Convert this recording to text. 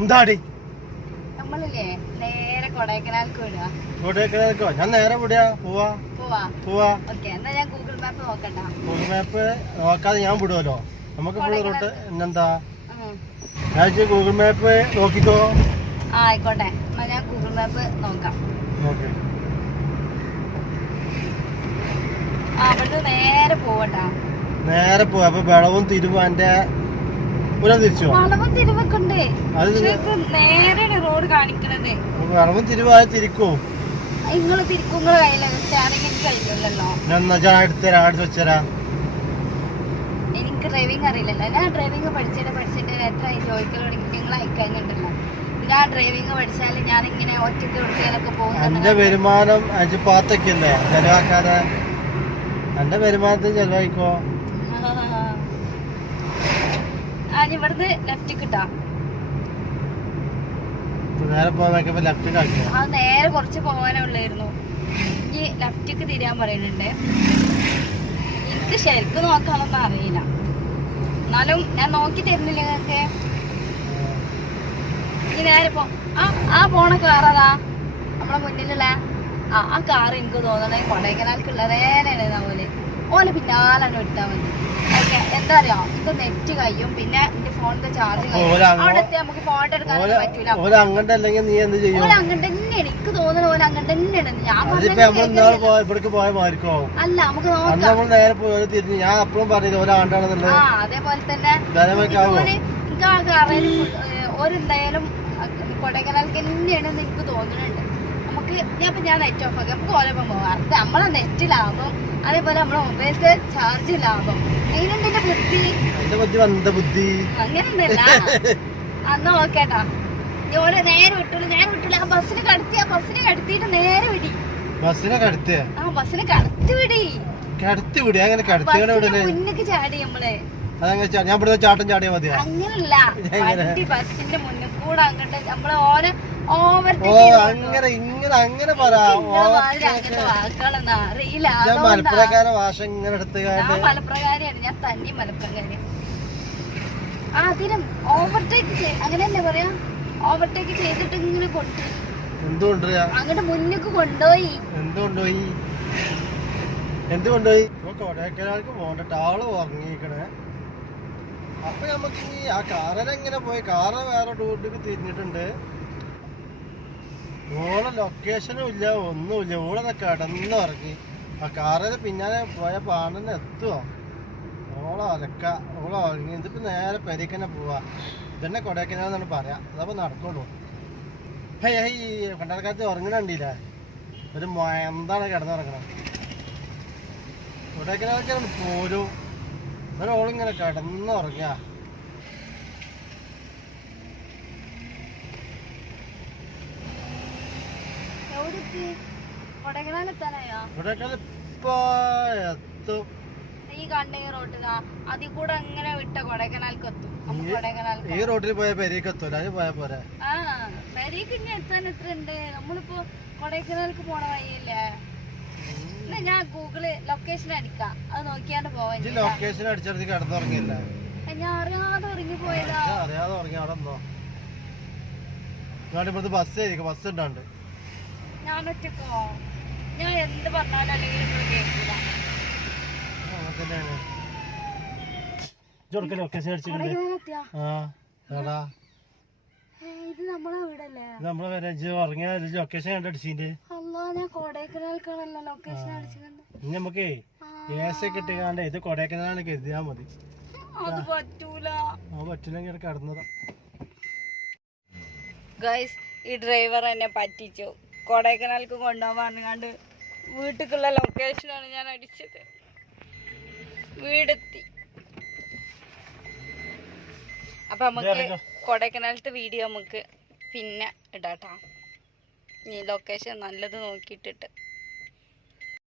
എന്താടി? നമ്മളില്ലേ നേരെ കൊടൈക്കനാൽക്ക് വിടുക കൊടൈക്കനാൽക്കോ? ഞാൻ നേരെ വിടുക പോവാ. പോവാ. പോവാ. ഓക്കെ എന്നാ ഞാൻ ഗൂഗിൾ മാപ്പ് നോക്കണ്ട ഗൂഗിൾ മാപ്പ് നോക്കാതെ ഞാൻ വിടുമല്ലോ നമുക്ക് ഫുൾ റൂട്ട് പിന്നെന്താ? ഉം. ഞാൻ വിചാരിച്ചു ഗൂഗിൾ മാപ്പ് നോക്കിക്കോ. ആ ആയിക്കോട്ടെ. എന്നാ ഞാൻ ഗൂഗിൾ മാപ്പ് നോക്കാം. ഓക്കെ. ആ അവിടുന്ന് നേരെ പോവട്ടാ. നേരെ പോവാ. അപ്പൊ വിളവും തിരുവും എന്റെ പുനഃ തിരിച്ചു വളവും തിരിവൊക്കെ ഉണ്ട് നേരെയാണ് റോഡ് കാണിക്കണത്. വിളവും തിരിവായ തിരിക്കോ? നിങ്ങൾ തിരിക്കും നിങ്ങളെ കയ്യിലെ. സ്റ്റാറിങ് എനിക്ക് കഴിയില്ലല്ലോ ഞാൻ എന്നാ ഞാൻ എടുത്തരാ അടുത്ത് വെച്ചരാ. എനിക്ക് ഡ്രൈവിംഗ് അറിയില്ലല്ലോ. ഞാൻ ഡ്രൈവിംഗ് പഠിച്ചിട്ട് പഠിച്ചിട്ട് എത്ര ചോദിക്കൽ തുടങ്ങി നിങ്ങൾ അയക്കാഞ്ഞിട്ടില്ല ഞാൻ ഡ്രൈവിംഗ് പഠിച്ചാൽ ഞാൻ ഇങ്ങനെ ഒറ്റയ്ക്ക് എവിടേക്കൊക്കെ എന്റെ പോകുന്നുണ്ട് വരുമാനം അഞ്ച് ചെലവാക്കാതെ. എന്റെ വരുമാനത്തിൽ ചെലവായിക്കോ ഇനി ഇവിടുന്ന് ലെഫ്റ്റ് കിട്ടാം നേരെ അത് കുറച്ച് പോകാനുള്ളായിരുന്നു. ഇനി ലെഫ്റ്റിക്ക് തിരിയാൻ പറയുന്നുണ്ട്. എനിക്ക് ശരിക്കും നോക്കാനൊന്നും അറിയില്ല. എന്നാലും ഞാൻ നോക്കി തരുന്നില്ല നിങ്ങൾക്ക് ഇനി നേരെ പോ ആ ആ പോണ കാറതാ. നമ്മളെ മുന്നിലുള്ള ആ ആ കാർ എനിക്ക് തോന്നണേ കൊടൈക്കനാൽക്കുള്ളതേനെ ഓൽ ഓലെ പിന്നാലാണ് എടുത്താൽ മതി. എന്താ അറിയോ? ഇത് നെറ്റ് കഴിയും പിന്നെ എന്റെ ഫോണിന്റെ ചാർജ് കഴിയും. അവിടെ എത്തി നമുക്ക് ഫോട്ടോ എടുക്കാൻ പറ്റൂല. ഓല അങ്ങോട്ട് അങ്ങനെ തന്നെയാണ് എനിക്ക് തോന്നുന്നത് ഓല അങ്ങനെ തന്നെയാണ് ഞാൻ അല്ല നമുക്ക് ഞാൻ അപ്പഴും പറഞ്ഞില്ല അതേപോലെ തന്നെ എനിക്ക് ആ ഓരെന്തായാലും തന്നെയാണെന്ന് എനിക്ക് തോന്നുന്നുണ്ട് നമുക്ക് ഞാൻ ഞാൻ നെറ്റ് ഓഫ് ആക്കി. നമുക്ക് ഓരോപ്പം അത് നമ്മളെ നെറ്റ് ലാഭം അതേപോലെ നമ്മളെ മൊബൈലിന്റെ ചാർജ് ലാഭം അതിനെന്തിന്റെ ബുദ്ധി? ബുദ്ധി അങ്ങനെന്തല്ല അന്ന് ഓക്കേട്ടാ ഓരോ നേരെ വിട്ടുള്ളൂ നേരെ വിട്ടുള്ളു ആ ബസ്സിന് കടത്തി ആ ബസ്സിന് കടത്തിയിട്ട് നേരെ വിടി. ബസ്സിനെ കടത്തിയ? ആ ബസ്സിന് കടത്തി വിടി. കടത്തി വിടി. അങ്ങനെ വിടൽ? മുന്നിക്ക് ചാടി നമ്മളെ. അതങ്ങനെ ഞാൻ ഇവിടുന്ന് ചാട്ടം ചാടിയാ മതിയാ? അങ്ങനല്ല? വണ്ടി ബസ്സിന്റെ മുന്നിൽ കൂടെ അങ്ങോട്ട് നമ്മളെ ഓരോ അങ്ങനെ ഇങ്ങനെ അങ്ങനെ ഞാൻ. മലപ്പുറക്കാരെ ഭാഷ ഇങ്ങനെ എടുത്ത് ഞാൻ കാണ്ട് ഞാൻ തന്നെ അതിനും ഓവർടേക്ക് അങ്ങനെയല്ലേ പറയാ? ഓവർടേക്ക് ചെയ്തിട്ട് ഇങ്ങനെ കൊണ്ടു എന്തുകൊണ്ട് അങ്ങോട്ട് മുന്നിക്ക് കൊണ്ടുപോയി. എന്തുകൊണ്ടുപോയി? എന്തുകൊണ്ടുപോയി? ഇപ്പൊ കൊടൈക്കനാൾക്ക് പോകണ്ട ആൾ ഉറങ്ങിക്കണേ അപ്പൊ നമുക്ക് ഇനി ആ കാറിനെങ്ങനെ പോയി? കാറ് വേറെ ഡൂട്ടിക്ക് തിരിഞ്ഞിട്ടുണ്ട്. ഓളെ ലൊക്കേഷനും ഇല്ല ഒന്നുമില്ല. ഓളെ കിടന്നുറങ്ങി ആ കാറിന് പിന്നാലെ പോയ പാണനെ എത്തുമോ ഓളെ അലക്ക ഓളെ ഉറങ്ങി. ഇതിപ്പോ നേരെ പെരേക്കന്നെ പോവാ. ഇതന്നെ കൊടൈക്കനാലെന്നാണ് പറയാ. അതപ്പോ നടക്കുള്ളൂ. ഹൈ കണ്ടക്കാലത്ത് ഉറങ്ങണണ്ടില്ല ഒരു എന്താണ് കിടന്നുറങ്ങണം കൊടൈക്കനാലൊക്കെ പോരും. എന്നാലും ഓളിങ്ങനെ കിടന്നുറങ്ങ ഇപ്പൊ എത്തും ഈ കണ്ട ഈ റോട്ടിലാ അതിൽ കൂടെ അങ്ങനെ വിട്ട കൊടൈക്കനാൽക്ക് എത്തും? നമുക്ക് ഈ- റോട്ടിൽ പോയ പെരേക്ക് എത്തൂല അത് പോയാ പോരെ. ആ പെരീക്ക് ഇനി എത്താൻ എത്ര ഉണ്ട്? നമ്മളിപ്പോ കൊടൈക്കനാൽക്ക് പോണ വഴിയല്ലേ? ഞാൻ ഗൂഗിൾ ലൊക്കേഷൻ അടിക്കാം. അത് നോക്കിയാണ്ട് പോവാൻ ലൊക്കേഷൻ അടിച്ചെടുത്ത് കിടന്നുറങ്ങിയില്ല? ഞാൻ അറിയാതെ ഉറങ്ങി പോയതാ. ഞാൻ അറിയാതെ ഉറങ്ങി അവിടെ നിന്നോ ഇങ്ങോട്ട് ഇവിടുത്തെ ബസ് ബസ് ഉണ്ടാണ്ട് ഞാൻ ഒറ്റക്കോ ഞാൻ എന്ത് പറഞ്ഞാലും അല്ലെങ്കിൽ നിങ്ങൾ കേൾക്കില്ല ഇത് നമ്മളെ വീടല്ലേ? നമ്മളെ ഉറങ്ങിയ ലൊക്കേഷൻ ഇനി നമുക്ക് ഇത് കൊടൈക്കനാലാണ് കരുതിയാ മതി. പറ്റൂല. കിടന്നതാ. ഗൈസ് ഈ ഡ്രൈവർ എന്നെ പറ്റിച്ചു. കൊടൈക്കനാൽക്ക് കൊണ്ടുപോകാൻ പറഞ്ഞാണ്ട് വീട്ടിലേക്കുള്ള ലൊക്കേഷനാണ് ഞാൻ അടിച്ചത്. വീടെത്തി. അപ്പൊ നമുക്ക്. കൊടൈക്കനാലത്തെ വീഡിയോ നമുക്ക് പിന്നെ ഇടാട്ടാ. ഈ ലൊക്കേഷൻ നല്ലത് നോക്കിയിട്ടിട്ട്.